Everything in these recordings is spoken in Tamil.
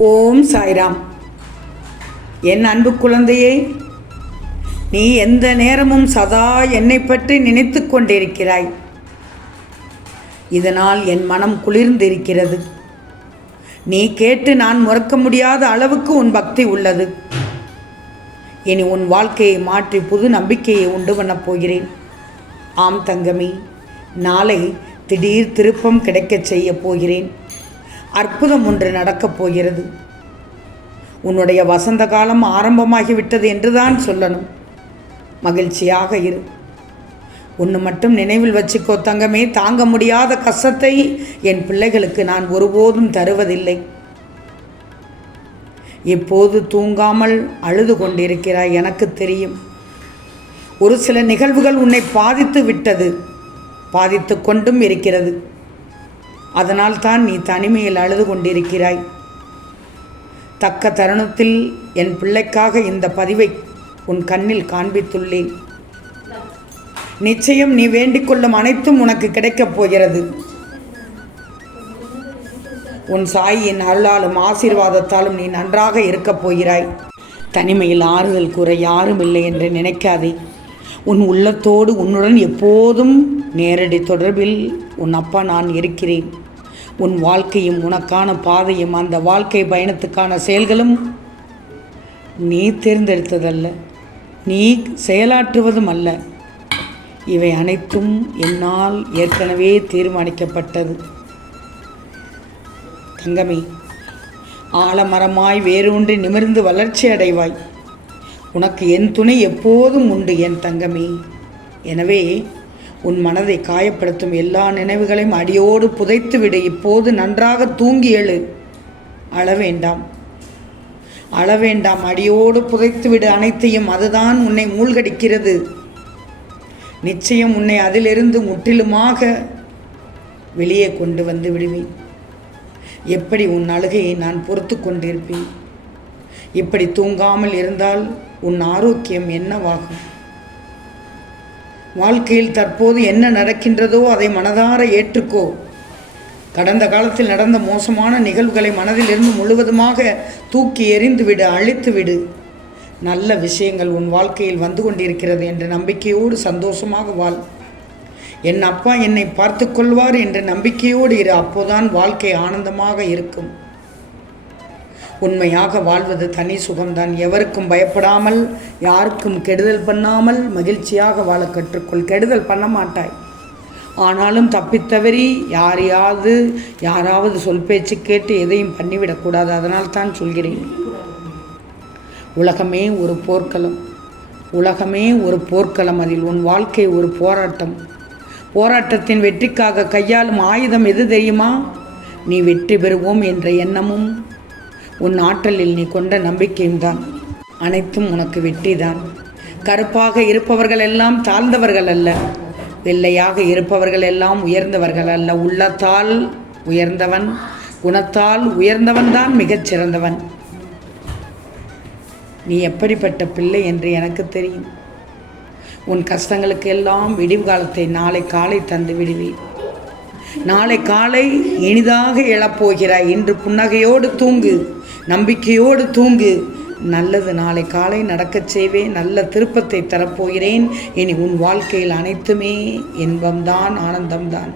ஓம் சாய்ராம். என் அன்பு குழந்தையே நீ எந்த நேரமும் சதா என்னை பற்றி நினைத்து கொண்டிருக்கிறாய். இதனால் என் மனம் குளிர்ந்திருக்கிறது. நீ கேட்டு நான் மறக்க முடியாத அளவுக்கு உன் பக்தி உள்ளது. இனி உன் வாழ்க்கையை மாற்றி புது நம்பிக்கையை உண்டு பண்ணப் போகிறேன். ஆம் தங்கமி நாளை திடீர் திருப்பம் கிடைக்கச் செய்யப் போகிறேன். அற்புதம் ஒன்று நடக்கப் போகிறது. உன்னுடைய வசந்த காலம் ஆரம்பமாகிவிட்டது என்றுதான் சொல்லணும். மகிழ்ச்சியாக இரு. ஒன்று மட்டும் நினைவில் வச்சுக்கோ தங்கமே. தாங்க முடியாத கஷ்டத்தை என் பிள்ளைகளுக்கு நான் ஒருபோதும் தருவதில்லை. இப்போது தூங்காமல் அழுது கொண்டிருக்கிறாய் எனக்கு தெரியும். ஒரு சில நிகழ்வுகள் உன்னை பாதித்து விட்டது. பாதித்து கொண்டும் இருக்கிறது. அதனால் தான் நீ தனிமையில் அழுது கொண்டிருக்கிறாய் தக்க தருணத்தில் என் பிள்ளைக்காக இந்த பதிவை உன் கண்ணில் காண்பித்துள்ளேன். நிச்சயம் நீ வேண்டிக் கொள்ளும் அனைத்தும் உனக்கு கிடைக்கப் போகிறது. உன் சாயின் அருளாலும் ஆசீர்வாதத்தாலும் நீ நன்றாக இருக்கப் போகிறாய். தனிமையில் ஆறுதல் கூற யாரும் இல்லை என்று நினைக்காதே. உன் உள்ளத்தோடு உன்னுடன் எப்போதும் நேரடி தொடர்பில் உன் அப்பா நான் இருக்கிறேன். உன் வாழ்க்கையும் உனக்கான பாதையும் அந்த வாழ்க்கை பயணத்துக்கான செயல்களும் நீ தேர்ந்தெடுத்ததல்ல. நீ செயலாற்றுவதும் அல்ல. இவை அனைத்தும் என்னால் ஏற்கனவே தீர்மானிக்கப்பட்டது. தங்கமே ஆலமரமாய் வேரூன்றி நிமிர்ந்து வளர்ச்சி அடைவாய். உனக்கு என் துணை எப்போதும் உண்டு என் தங்கமே. எனவே உன் மனதை காயப்படுத்தும் எல்லா நினைவுகளையும் அடியோடு புதைத்துவிடு. இப்போது நன்றாக தூங்கி எழு. அளவேண்டாம் வேண்டாம். அடியோடு புதைத்துவிடு. அனைத்தையும் அதுதான் உன்னை மூழ்கடிக்கிறது. நிச்சயம் உன்னை அதிலிருந்து முற்றிலுமாக வெளியே கொண்டு வந்து விடுவேன். எப்படி உன் அழுகையை நான் பொறுத்து கொண்டிருப்பேன்? இப்படி தூங்காமல் இருந்தால் உன் ஆரோக்கியம் என்னவாகும்? வாழ்க்கையில் தற்போது என்ன நடக்கின்றதோ அதை மனதார ஏற்றுக்கோ. கடந்த காலத்தில் நடந்த மோசமான நிகழ்வுகளை மனதிலிருந்து முழுவதுமாக தூக்கி எறிந்து விடு அழித்து விடு. நல்ல விஷயங்கள் உன் வாழ்க்கையில் வந்து கொண்டிருக்கிறது என்ற நம்பிக்கையோடு சந்தோஷமாக வாழ். என் அப்பா என்னை பார்த்து கொள்வார் என்ற நம்பிக்கையோடு இரு அப்போதான் வாழ்க்கை ஆனந்தமாக இருக்கும். உண்மையாக வாழ்வது தனி சுகம்தான். எவருக்கும் பயப்படாமல் யாருக்கும் கெடுதல் பண்ணாமல் மகிழ்ச்சியாக வாழ கற்றுக்கொள். கெடுதல் பண்ண மாட்டாய். ஆனாலும் தப்பித்தவறி யாரையாவது யாராவது சொல் பேச்சு கேட்டு எதையும் பண்ணிவிடக்கூடாது அதனால் தான் சொல்கிறேன். உலகமே ஒரு போர்க்களம். உலகமே ஒரு போர்க்களம் அதில். உன் வாழ்க்கை ஒரு போராட்டம். போராட்டத்தின் வெற்றிக்காக கையாளும் ஆயுதம் எது தெரியுமா? நீ வெற்றி பெறுவோம் என்ற எண்ணமும் உன் ஆற்றலில் நீ கொண்ட நம்பிக்கையும் தான். அனைத்தும் உனக்கு வெற்றிதான். கருப்பாக இருப்பவர்கள் எல்லாம் தாழ்ந்தவர்கள் அல்ல. வெள்ளையாக இருப்பவர்கள் எல்லாம் உயர்ந்தவர்கள் அல்ல. உள்ளத்தால் உயர்ந்தவன் குணத்தால் உயர்ந்தவன் தான் மிகச் சிறந்தவன். நீ எப்படிப்பட்ட பிள்ளை என்று எனக்கு தெரியும். உன் கஷ்டங்களுக்கு எல்லாம் விடிவு காலத்தை நாளை காலை தந்து விடுவேன். நாளை காலை இனிதாக எழப்போகிறாய். இன்று புன்னகையோடு தூங்கு. நம்பிக்கையோடு தூங்கு. நல்லது நாளை காலை நடக்கச் செய்வேன் நல்ல திருப்பத்தை தரப்போகிறேன். இனி உன் வாழ்க்கையில் அனைத்துமே இன்பம்தான் ஆனந்தம்தான்.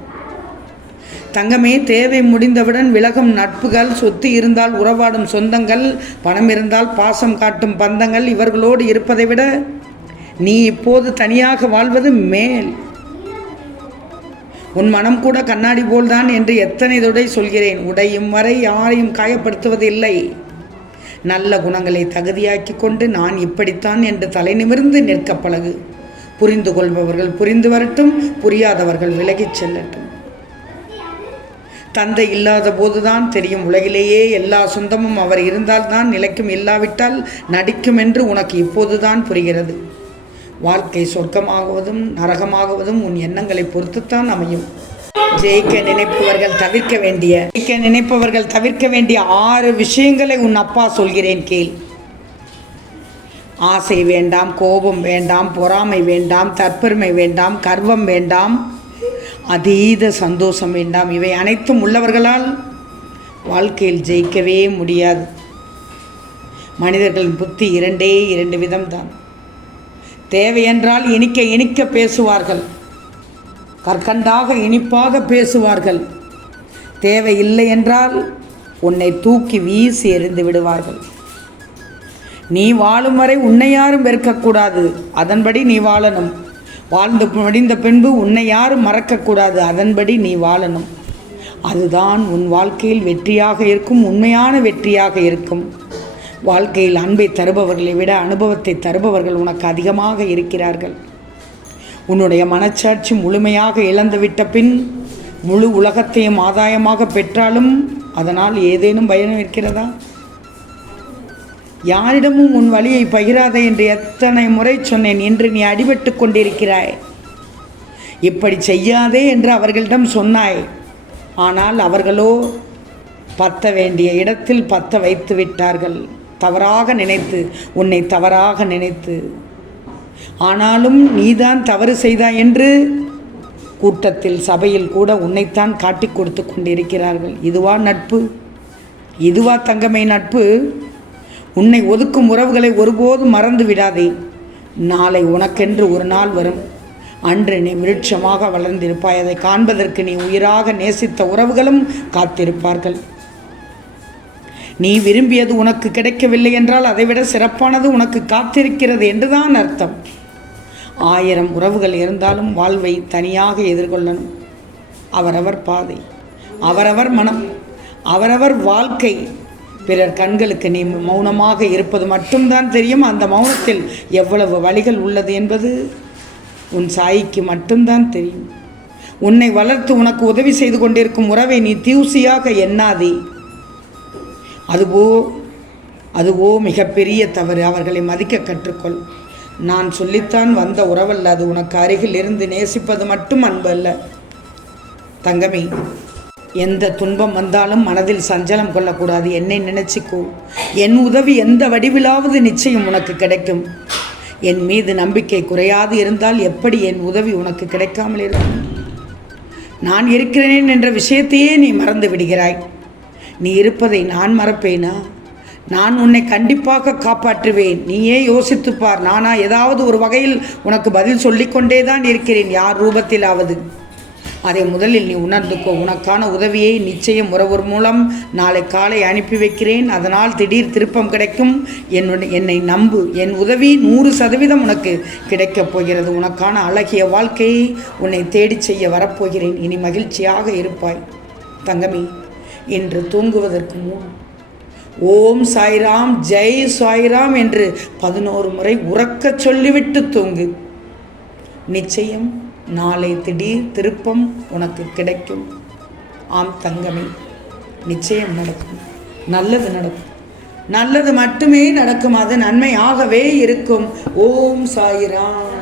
தங்கமே தேவை முடிந்தவுடன் விலகும் நட்புகள் சொத்து இருந்தால் உறவாடும் சொந்தங்கள் பணம் இருந்தால் பாசம் காட்டும் பந்தங்கள் இவர்களோடு இருப்பதை விட நீ இப்போது தனியாக வாழ்வது மேல். உன் மனம் கூட கண்ணாடி போல்தான் என்று எத்தனை தொடை சொல்கிறேன். உடையும் வரை யாரையும் காயப்படுத்துவதில்லை. நல்ல குணங்களை தகுதியாக்கி கொண்டு நான் இப்படித்தான் என்று தலை நிமிர்ந்து நிற்க பழகு. புரிந்து கொள்பவர்கள் புரிந்து வரட்டும் புரியாதவர்கள் விலகிச் செல்லட்டும். தந்தை இல்லாத போதுதான் தெரியும் உலகிலேயே எல்லா சொந்தமும் அவர் இருந்தால்தான் நிலைக்கும் இல்லாவிட்டால் நடிக்கும் என்று உனக்கு இப்போதுதான் புரிகிறது. வாழ்க்கை சொர்க்கமாகுவதும் நரகமாகுவதும் உன் எண்ணங்களை பொறுத்துத்தான் அமையும். ஜெயிக்க நினைப்பவர்கள் தவிர்க்க வேண்டிய ஜெயிக்க நினைப்பவர்கள் தவிர்க்க வேண்டிய ஆறு விஷயங்களை உன் அப்பா சொல்கிறேன் கேள். ஆசை வேண்டாம் கோபம் வேண்டாம் பொறாமை வேண்டாம் தற்பெருமை வேண்டாம் கர்வம் வேண்டாம் அதீத சந்தோஷம் வேண்டாம். இவை அனைத்தும் உள்ளவர்களால் வாழ்க்கையில் ஜெயிக்கவே முடியாது. மனிதர்களின் புத்தி இரண்டே இரண்டு விதம்தான். தேவையென்றால் இனிக்க இனிக்க பேசுவார்கள். கற்கண்டாக இனிப்பாக பேசுவார்கள். தேவையில்லை என்றால் உன்னை தூக்கி வீசி எறிந்து விடுவார்கள். நீ வாழும் வரை உன்னை யாரும் வெறுக்கக்கூடாது. அதன்படி நீ வாழணும். வாழ்ந்து முடிந்த பின்பு உன்னை யாரும் மறக்கக்கூடாது. அதன்படி நீ வாழணும். அதுதான் உன் வாழ்க்கையில் வெற்றியாக இருக்கும் உண்மையான வெற்றியாக இருக்கும். வாழ்க்கையில் அன்பை தருபவர்களை விட அனுபவத்தை தருபவர்கள் உனக்கு அதிகமாக இருக்கிறார்கள். உன்னுடைய மனச்சாட்சி முழுமையாக இழந்துவிட்ட பின் முழு உலகத்தையும் ஆதாயமாக பெற்றாலும் அதனால் ஏதேனும் பயணம் இருக்கிறதா? யாரிடமும் உன் வழியை பகிராதே என்று எத்தனை முறை சொன்னேன். என்று நீ அடிபட்டு கொண்டிருக்கிறாய். இப்படி செய்யாதே என்று அவர்களிடம் சொன்னாய். ஆனால் அவர்களோ பத்த வேண்டிய இடத்தில் பத்த வைத்து விட்டார்கள் தவறாக நினைத்து உன்னை தவறாக நினைத்து ஆனாலும் நீதான் தவறு செய்தாய் என்று கூட்டத்தில் சபையில் கூட உன்னைத்தான் காட்டிக் கொடுத்து கொண்டிருக்கிறார்கள். இதுவா நட்பு? இதுவா தங்கமை நட்பு? உன்னை ஒதுக்கும் உறவுகளை ஒருபோதும் மறந்து விடாதே. நாளை உனக்கென்று ஒரு நாள் வரும். அன்று நீ விருட்சமாக வளர்ந்திருப்பாய். அதை காண்பதற்கு நீ உயிராக நேசித்த உறவுகளும் காத்திருப்பார்கள். நீ விரும்பியது உனக்கு கிடைக்கவில்லை என்றால் அதைவிட சிறப்பானது உனக்கு காத்திருக்கிறது என்றுதான் அர்த்தம். ஆயிரம் உறவுகள் இருந்தாலும் வாழ்வை தனியாக எதிர்கொள்ளணும். அவரவர் பாதை அவரவர் மனம் அவரவர் வாழ்க்கை. பிறர் கண்களுக்கு நீ மௌனமாக இருப்பது மட்டும்தான் தெரியும். அந்த மௌனத்தில் எவ்வளவு வழிகள் உள்ளது என்பது உன் சாய்க்கு மட்டும்தான் தெரியும். உன்னை வளர்த்து உனக்கு உதவி செய்து கொண்டிருக்கும் உறவை நீ தியூசியாக எண்ணாதே. அதுவோ அதுவோ மிகப்பெரிய தவறு. அவர்களை மதிக்க கற்றுக்கொள். நான் சொல்லித்தான் வந்த உறவல்ல. அது உனக்கு அருகில் இருந்து நேசிப்பது மட்டும் அன்பு அல்ல. தங்கமே எந்த துன்பம் வந்தாலும் மனதில் சஞ்சலம் கொள்ளக்கூடாது. என்னை நினைச்சிக்கோ. என் உதவி எந்த வடிவிலாவது நிச்சயம் உனக்கு கிடைக்கும். என் மீது நம்பிக்கை குறையாது இருந்தால் எப்படி என் உதவி உனக்கு கிடைக்காமல் இருக்கும்? நான் இருக்கிறேன் என்ற விஷயத்தையே நீ மறந்து விடுகிறாய். நீ இருப்பதை நான் மறப்பேனா? நான் உன்னை கண்டிப்பாக காப்பாற்றுவேன். நீயே யோசித்துப்பார். நானா ஏதாவது ஒரு வகையில் உனக்கு பதில் சொல்லிக்கொண்டே தான் இருக்கிறேன். யார் ரூபத்திலாவது? அதை முதலில் நீ உணர்ந்துக்கோ. உனக்கான உதவியை நிச்சயம் உறவர் மூலம் நாளை காலை அனுப்பி வைக்கிறேன். அதனால் திடீர் திருப்பம் கிடைக்கும். என்னுடைய என்னை நம்பு. என் உதவி நூறு சதவீதம் உனக்கு கிடைக்கப் போகிறது. உனக்கான அழகிய வாழ்க்கையை உன்னை தேடிச் செய்ய வரப்போகிறேன். இனி மகிழ்ச்சியாக இருப்பாய். தங்கமி. என்று தூங்குவதற்கு முன் ஓம் சாய்ராம் ஜெய் சாய்ராம் என்று பதினோரு முறை உறக்கச் சொல்லிவிட்டு தூங்கு. நிச்சயம் நாளை திடீர் திருப்பம் உனக்கு கிடைக்கும். ஆம் தங்கமே நிச்சயம் நடக்கும். நல்லது நடக்கும். நல்லது மட்டுமே நடக்கும். அது நன்மையாகவே இருக்கும். ஓம் சாய்ராம்.